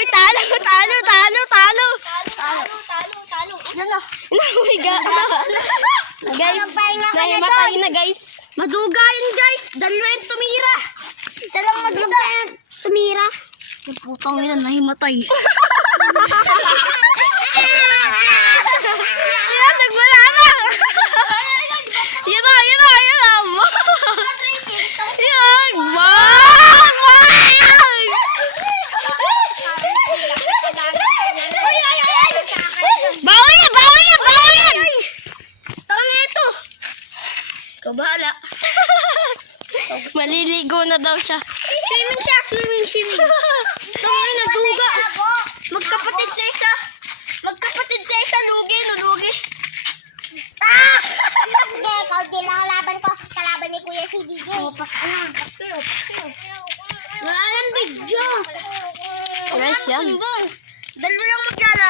Uy, talo. Talo. Yan na. Nahiga. Guys, nahimatay na guys. Madugayin guys. Dalawa yung tumira. Siya lang mag-isa yung tumira. Yung putang ina, nahimatay. Yan, nagwala na. Yan na. Yan, Bawi yan! Tama ito. Ikaw bahala. Maliligo na daw siya. Swimming siya. Tama ina, duga. Magkapatid sa isa. Lugi. Kaunti lang ang laban ko. Kalaban ni Kuya si DJ. Wala yan video. Guys, yan. Sumbong. Dalawa lang maglalaro.